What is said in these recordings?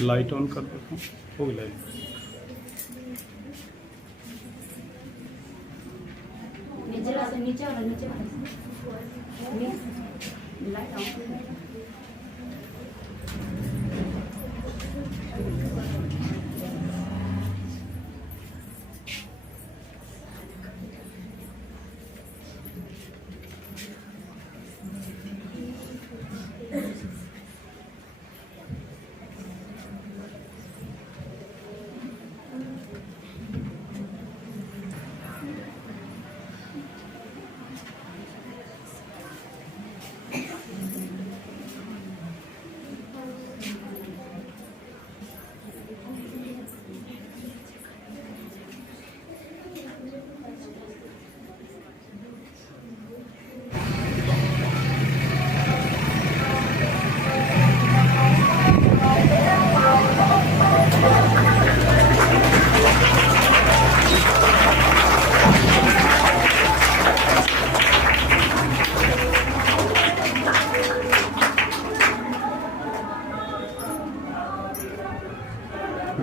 Light on कर देता हूँ। हो गई लाइट। नीचे लाइट ऑन।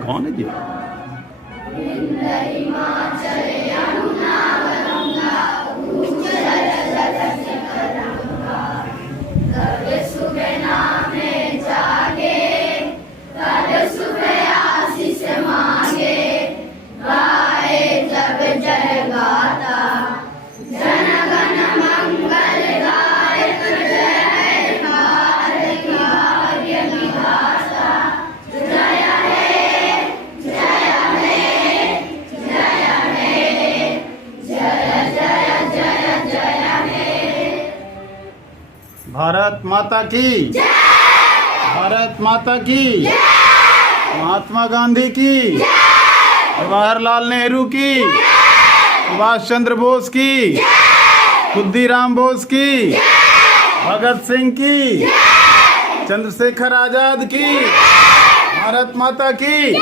कौन है जी? भारत माता की जय। भारत माता की जय। महात्मा गांधी की जय। जवाहरलाल नेहरू की जय। सुभाष चंद्र बोस की जय। खुद्दीराम बोस की जय। भगत सिंह की जय। चंद्रशेखर आजाद की जय। भारत माता की जय।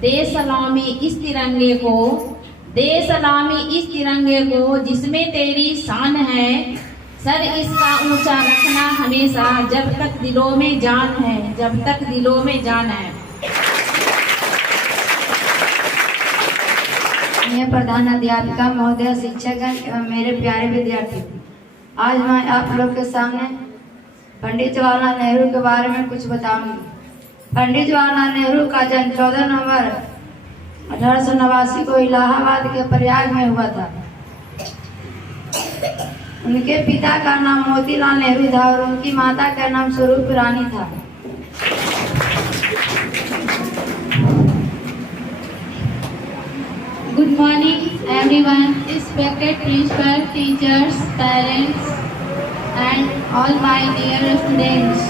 दे सलामी इस तिरंगे को, दे सलामी इस तिरंगे को जिसमें तेरी शान है। सर इसका ऊंचा रखना हमेशा जब तक दिलों में जान है, जब तक दिलों में जान है। मैं प्रधान अध्यापिका महोदय, शिक्षकगण एवं मेरे प्यारे विद्यार्थी, आज मैं आप लोग के सामने पंडित जवाहरलाल नेहरू के बारे में कुछ बताऊंगी। पंडित जवाहरलाल नेहरू का जन्म 14 नवंबर 1889 को इलाहाबाद के प्रयाग में हुआ था। उनके पिता का नाम मोतीलाल नेहरू था और उनकी माता का नाम स्वरूप रानी था। Good morning everyone, respected principal, teachers, parents and all my dear students.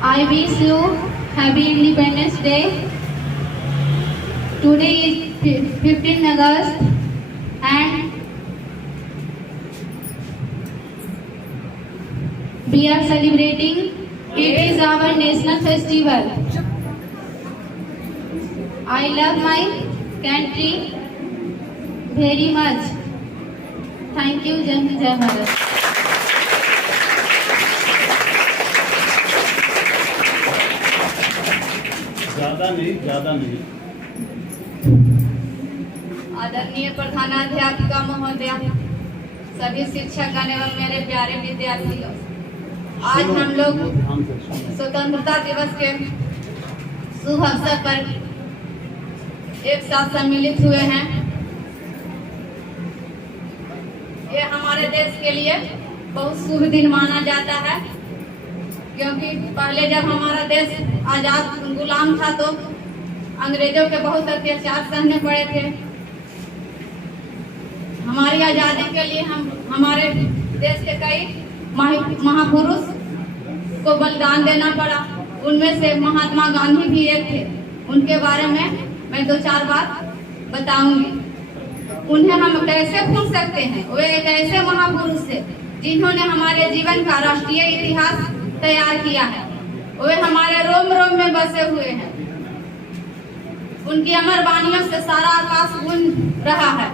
I wish you happy Independence Day. Today is 15 August and we are celebrating. It is our national festival. I love my country very much. Thank you. Jai Hind, Jai Bharat. ज्यादा नहीं। आदरणीय प्रधानाध्यापिका महोदया, सभी शिक्षकगण एवं मेरे प्यारे विद्यार्थियों, आज हम लोग स्वतंत्रता दिवस के शुभ अवसर पर एक साथ सम्मिलित हुए हैं। ये हमारे देश के लिए बहुत शुभ दिन माना जाता है, क्योंकि पहले जब हमारा देश आजाद गुलाम था तो अंग्रेजों के बहुत अत्याचार सहने पड़े थे। हमारी आजादी के लिए हमारे देश के कई महापुरुष को बलिदान देना पड़ा। उनमें से महात्मा गांधी भी एक थे। उनके बारे में मैं 2-4 बात बताऊंगी। उन्हें हम कैसे भूल सकते हैं? वे एक ऐसे महापुरुष थे जिन्होंने हमारे जीवन का राष्ट्रीय इतिहास तैयार किया है। वे हमारे रोम रोम में बसे हुए हैं। उनकी अमर वाणियों से सारा आकाश गूंज रहा है।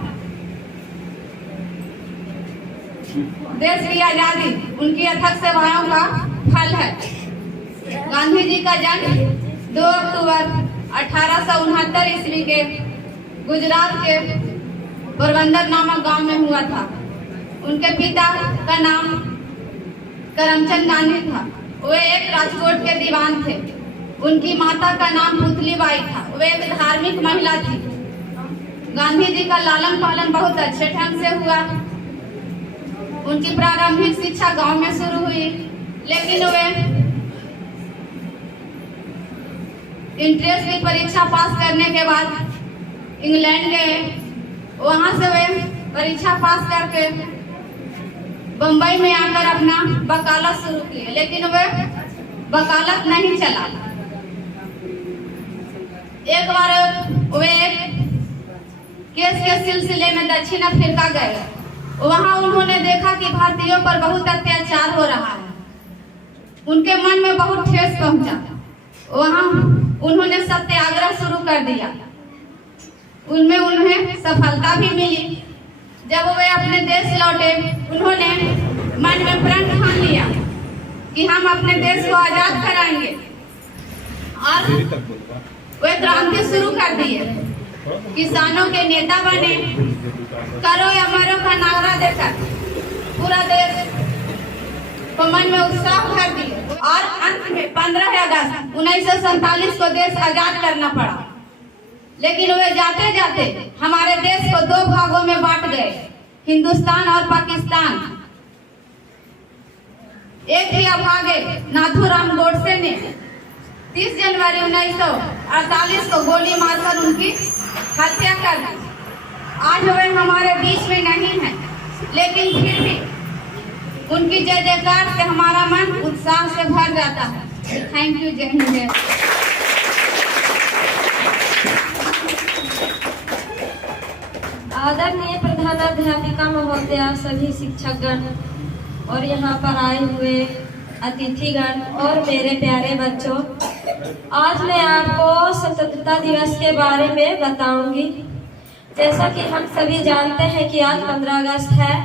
देश की आजादी उनकी अथक सेवाओं का फल है। गांधी जी का जन्म 2 अक्टूबर 1869 ईस्वी के गुजरात के पोरबंदर नामक गांव में हुआ था। उनके पिता का नाम करमचंद गांधी था। वे एक राजकोट के दीवान थे। उनकी माता का नाम पुतलीबाई था। वे एक धार्मिक महिला थी। गांधी जी का लालन पालन बहुत अच्छे ढंग से हुआ। उनकी प्रारंभिक शिक्षा गांव में शुरू हुई, लेकिन वे इंट्रेंस की परीक्षा पास करने के बाद इंग्लैंड गए। वहां से वे परीक्षा पास करके बम्बई में आकर अपना वकालत शुरू किए, लेकिन वे वकालत नहीं चला। एक बार वे केस के सिलसिले में दक्षिण अफ्रीका गए। वहां उन्होंने देखा कि भारतीयों पर बहुत अत्याचार हो रहा है। उनके मन में बहुत ठेस पहुंचा। वहां उन्होंने सत्याग्रह शुरू कर दिया। उनमें उन्हें सफलता भी मिली। जब वे अपने देश लौटे, उन्होंने मन में प्रण ठान लिया कि हम अपने देश को आजाद कराएंगे और वे क्रांति शुरू कर दिए। किसानों के नेता बने। करो या मरो का नारा देकर पूरा देश को मन में उत्साह भर दिए और अंत में 15 अगस्त 1947 को देश आजाद करना पड़ा। लेकिन वे जाते जाते हमारे देश को 2 भागों में बांट गए, हिंदुस्तान और पाकिस्तान। एक ही अभागे नाथूराम गोडसे ने 30 जनवरी 1948 को गोली मारकर उनकी हत्या कर दी। आज वे हमारे बीच में नहीं है, लेकिन फिर भी उनकी जय जयकार से हमारा मन उत्साह से भर जाता है। Thank you. जय हिंद। आदरणीय प्रधानाध्यापिका महोदया, सभी शिक्षकगण और यहाँ पर आए हुए अतिथिगण और मेरे प्यारे बच्चों, आज मैं आपको स्वतंत्रता दिवस के बारे में बताऊंगी। जैसा कि हम सभी जानते हैं कि आज 15 अगस्त है।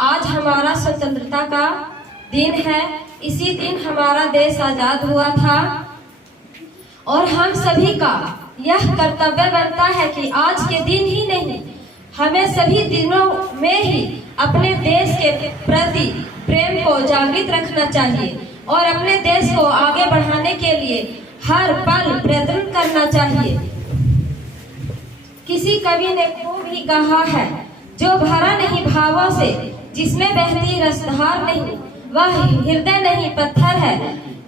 आज हमारा स्वतंत्रता का दिन है। इसी दिन हमारा देश आजाद हुआ था और हम सभी का यह कर्तव्य बनता है कि आज के दिन ही नहीं, हमें सभी दिनों में ही अपने देश के प्रति प्रेम को जागृत रखना चाहिए और अपने देश को आगे बढ़ाने के लिए हर पल प्रयत्न करना चाहिए। किसी कवि ने खूब ही कहा है, जो भरा नहीं भावों से, जिसमें बहती रसधार नहीं, वह हृदय नहीं पत्थर है,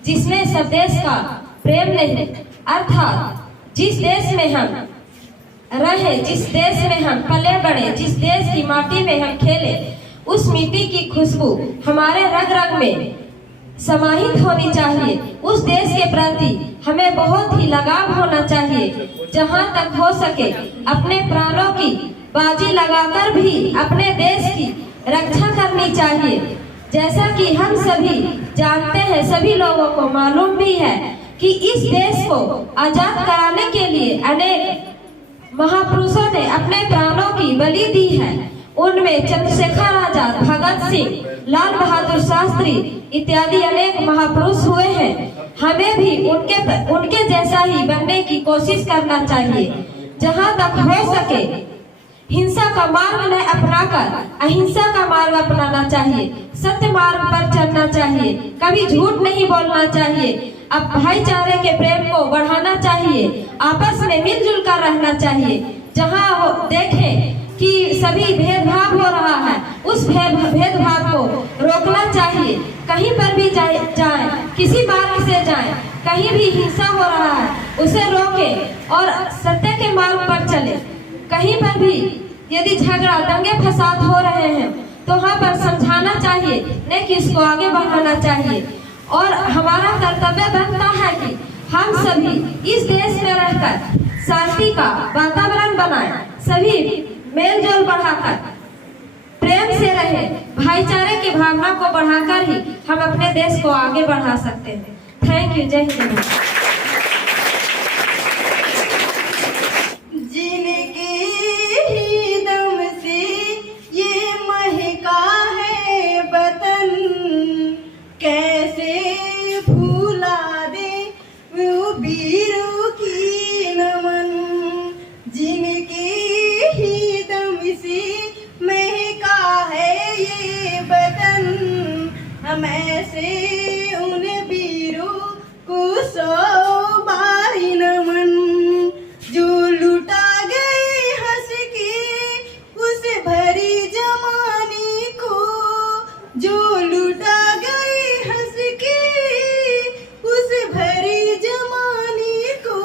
जिसमें स्वदेश का प्रेम नहीं। अर्थात जिस देश में हम रहे, जिस देश में हम पले बढ़े, जिस देश की माटी में हम खेले, उस मिट्टी की खुशबू हमारे रग रग में समाहित होनी चाहिए। उस देश के प्रति हमें बहुत ही लगाव होना चाहिए। जहाँ तक हो सके अपने प्राणों की बाजी लगाकर भी अपने देश की रक्षा करनी चाहिए। जैसा कि हम सभी जानते हैं, सभी लोगों को मालूम भी है कि इस देश को आजाद कराने के लिए अनेक महापुरुषों ने अपने प्राणों की बलि दी है। उनमें चंद्रशेखर आजाद, भगत सिंह, लाल बहादुर शास्त्री इत्यादि अनेक महापुरुष हुए हैं। हमें भी उनके जैसा ही बनने की कोशिश करना चाहिए। जहाँ तक हो सके हिंसा का मार्ग न अपनाकर अहिंसा का मार्ग अपनाना चाहिए। सत्य मार्ग पर चलना चाहिए। कभी झूठ नहीं बोलना चाहिए। अब भाईचारे के प्रेम को बढ़ाना चाहिए। आपस में मिलजुल कर रहना चाहिए। जहाँ देखें कि सभी भेदभाव हो रहा है, उस भेदभाव को रोकना चाहिए। कहीं पर भी जाए, किसी मार्ग से जाए, कहीं भी हिंसा हो रहा है उसे रोके और सत्य के मार्ग पर चले। कहीं पर भी यदि झगड़ा, दंगे फसाद हो रहे हैं तो वहाँ पर समझाना चाहिए, नहीं कि इसको आगे बढ़ाना चाहिए। और हमारा कर्तव्य बनता है कि हम सभी इस देश में रहकर शांति का वातावरण बनाएं, सभी मेलजोल बढ़ाकर प्रेम से रहे। भाईचारे की भावना को बढ़ाकर ही हम अपने देश को आगे बढ़ा सकते हैं। Thank you. जय हिंद। जिनके ही दम से ये महका है सी महका है ये बदन, हम ऐसे उन वीरों को 100 बार नमन, जो लुटा गए हंस के उस भरी जमाने को, जो लुटा गए हंस के उस भरी जमाने को,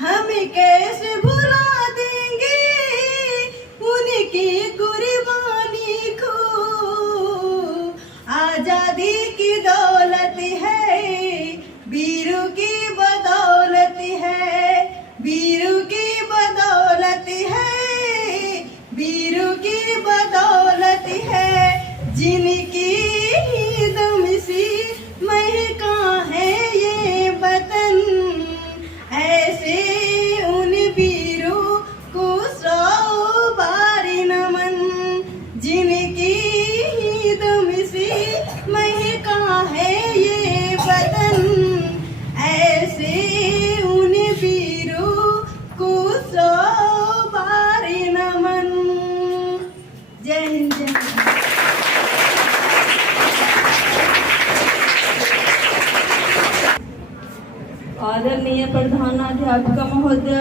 हम कैसे भुला देंगे उनकी कुर्बानी को। आजादी की दौलत है, वीरों की बदौलत है, वीरों की बदौलत है, वीरों की बदौलत है, जिनकी दम सी महका है ये वतन, ऐसे उन वीरों को 100 बार नमन, जिनकी दम सी महका है ये वतन, ऐसे उन वीरों को 100 बार नमन। जय हिंद, जय हिंद। आदरणीय प्रधानाध्यापिका महोदय,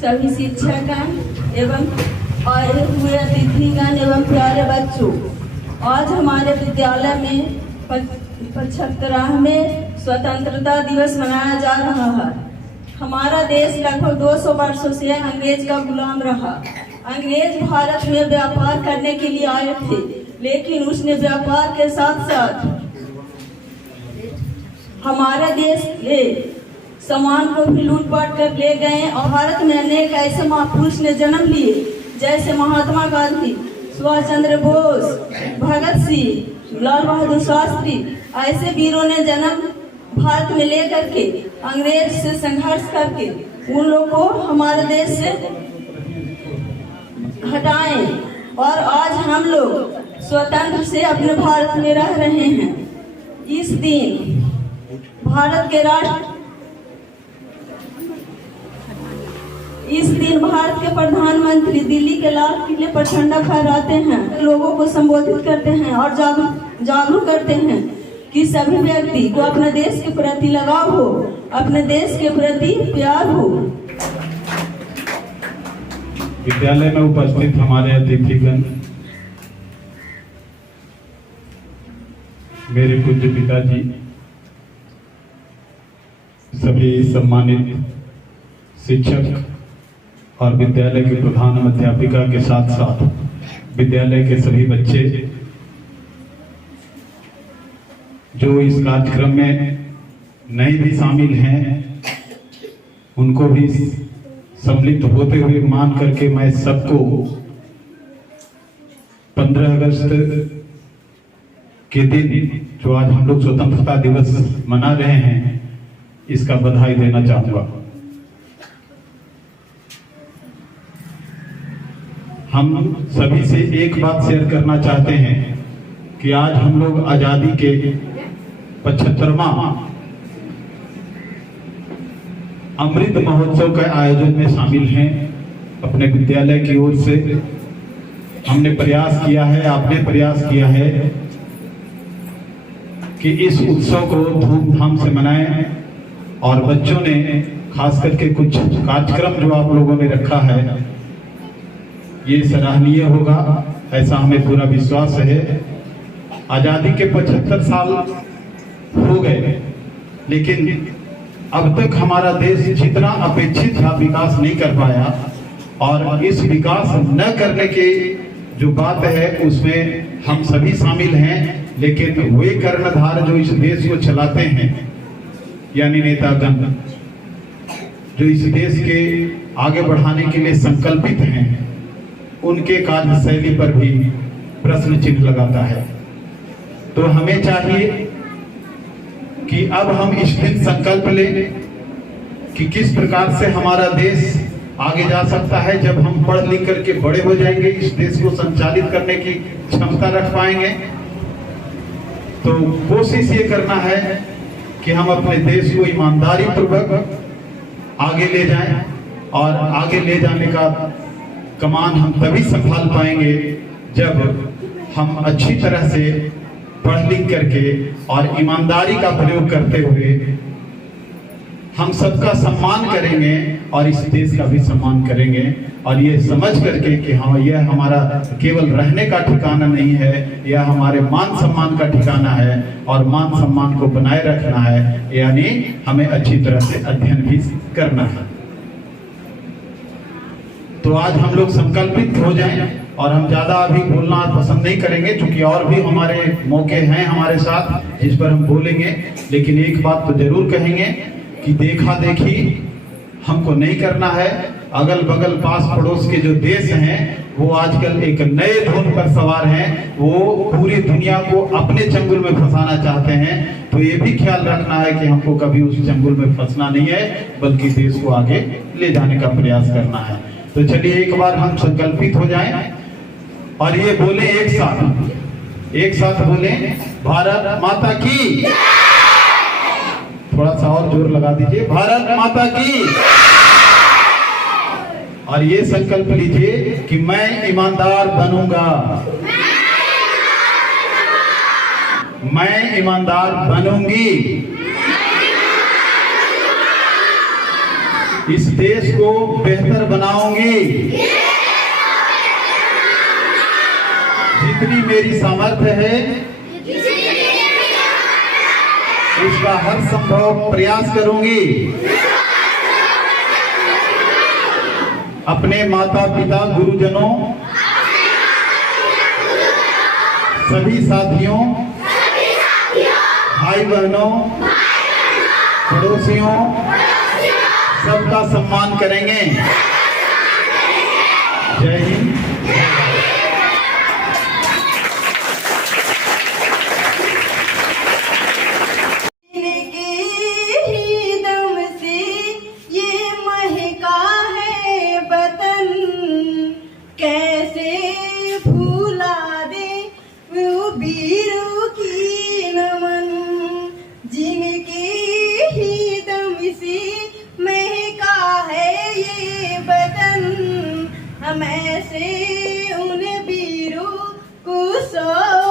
सभी शिक्षकगण एवं आए हुए अतिथिगण एवं प्यारे बच्चों, आज हमारे विद्यालय में 75वें स्वतंत्रता दिवस मनाया जा रहा है। हमारा देश लगभग 200 वर्षों से अंग्रेज का गुलाम रहा। अंग्रेज भारत में व्यापार करने के लिए आए थे, लेकिन उसने व्यापार के साथ साथ हमारे देश के सामान को भी लूटपाट कर ले गए और भारत में अनेक ऐसे महापुरुष ने जन्म लिए, जैसे महात्मा गांधी, सुभाष चंद्र बोस, भगत सिंह, लाल बहादुर शास्त्री। ऐसे वीरों ने जन्म भारत में लेकर के अंग्रेज से संघर्ष करके उन लोगों को हमारे देश से हटाएं, और आज हम लोग स्वतंत्र से अपने भारत में रह रहे हैं। इस दिन भारत के प्रधानमंत्री दिल्ली के लाल किले पर झंडा फहराते हैं, लोगों को संबोधित करते हैं और जागरूक करते हैं कि सभी व्यक्ति को अपने देश के प्रति लगाव हो, अपने देश के प्रति प्यार हो। विद्यालय में उपस्थित हमारे अतिथिगण, मेरे पूज्य पिताजी, सभी सम्मानित शिक्षक और विद्यालय के प्रधान अध्यापिका के साथ साथ विद्यालय के सभी बच्चे जो इस कार्यक्रम में नए भी शामिल हैं, उनको भी सम्मिलित होते हुए मान करके मैं सबको 15 अगस्त के दिन जो आज हम लोग स्वतंत्रता दिवस मना रहे हैं, इसका बधाई देना चाहूंगा। हम सभी से एक बात शेयर करना चाहते हैं कि आज हम लोग आजादी के 75वां अमृत महोत्सव के आयोजन में शामिल हैं। अपने विद्यालय की ओर से हमने प्रयास किया है, आपने प्रयास किया है कि इस उत्सव को धूमधाम से मनाएं, और बच्चों ने खास करके कुछ कार्यक्रम जो आप लोगों ने रखा है, ये सराहनीय होगा, ऐसा हमें पूरा विश्वास है। आजादी के 75 साल हो गए, लेकिन अब तक हमारा देश जितना अपेक्षित था विकास नहीं कर पाया, और इस विकास न करने की जो बात है उसमें हम सभी शामिल हैं, लेकिन वे कर्णधार जो इस देश को चलाते हैं, यानी नेतागण जो इस देश के आगे बढ़ाने के लिए संकल्पित हैं, उनके कार्यशैली पर भी प्रश्न चिन्ह लगाता है। तो हमें चाहिए कि अब हम इस दिन संकल्प लें कि किस प्रकार से हमारा देश आगे जा सकता है। जब हम पढ़ लिख करके बड़े हो जाएंगे, इस देश को संचालित करने की क्षमता रख पाएंगे, तो कोशिश ये करना है कि हम अपने देश को ईमानदारी पूर्वक आगे ले जाएं, और आगे ले जाने का कमान हम तभी संभाल पाएंगे जब हम अच्छी तरह से पढ़ लिख करके और ईमानदारी का प्रयोग करते हुए हम सबका सम्मान करेंगे और इस देश का भी सम्मान करेंगे, और ये समझ करके कि हाँ यह हमारा केवल रहने का ठिकाना नहीं है, यह हमारे मान सम्मान का ठिकाना है और मान सम्मान को बनाए रखना है, यानी हमें अच्छी तरह से अध्ययन भी करना है। तो आज हम लोग संकल्पित हो जाएं और हम ज्यादा अभी बोलना पसंद नहीं करेंगे, क्योंकि और भी हमारे मौके हैं हमारे साथ जिस पर हम बोलेंगे, लेकिन एक बात तो जरूर कहेंगे कि देखा देखी हमको नहीं करना है। अगल बगल पास पड़ोस के जो देश हैं वो आजकल एक नए धुन पर सवार हैं, वो पूरी दुनिया को अपने चंगुल में फंसाना चाहते हैं। तो ये भी ख्याल रखना है कि हमको कभी उस चंगुल में फंसना नहीं है, बल्कि देश को आगे ले जाने का प्रयास करना है। तो चलिए एक बार हम संकल्पित हो जाएं और ये बोले एक साथ बोले, भारत माता की, थोड़ा सा और जोर लगा दीजिए, भारत माता की। और ये संकल्प लीजिए कि मैं ईमानदार बनूंगा, मैं ईमानदार बनूंगी, इस देश को बेहतर बनाऊंगी, जितनी मेरी सामर्थ्य है उसका हर संभव प्रयास करूंगी। अपने माता पिता गुरुजनों सभी साथियों भाई बहनों पड़ोसियों सबका सम्मान करेंगे। जय हिंद। कैसे भूला दे वो वीरों की नमन, जिनके ही दम से महका है ये वतन। हम ऐसे उन वीरों को सौ